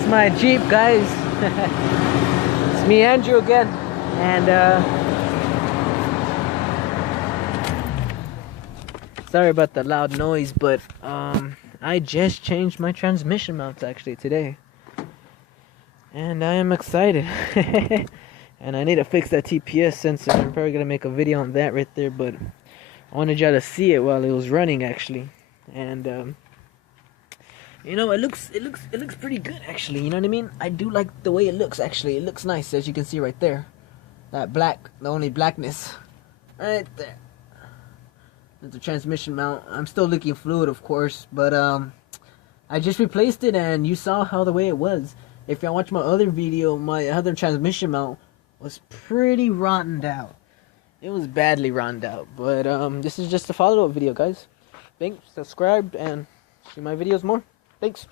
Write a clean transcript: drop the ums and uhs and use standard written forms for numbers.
that's my Jeep, guys. It's me, Andrew, again. And sorry about the loud noise, but I just changed my transmission mounts actually today, and I am excited. And I need to fix that TPS sensor. I'm probably gonna make a video on that right there, but I wanted y'all to see it while it was running actually. And you know, it looks pretty good actually. You know what I mean? I do like the way it looks actually. It looks nice, as you can see right there. That black, the only blackness, right there. That's the transmission mount. I'm still leaking fluid, of course, but I just replaced it, and you saw how the way it was. If y'all watch my other video, my other transmission mount was pretty rotten out. It was badly rotten out, but this is just a follow-up video, guys. Thanks, subscribe, and see my videos more. Thanks.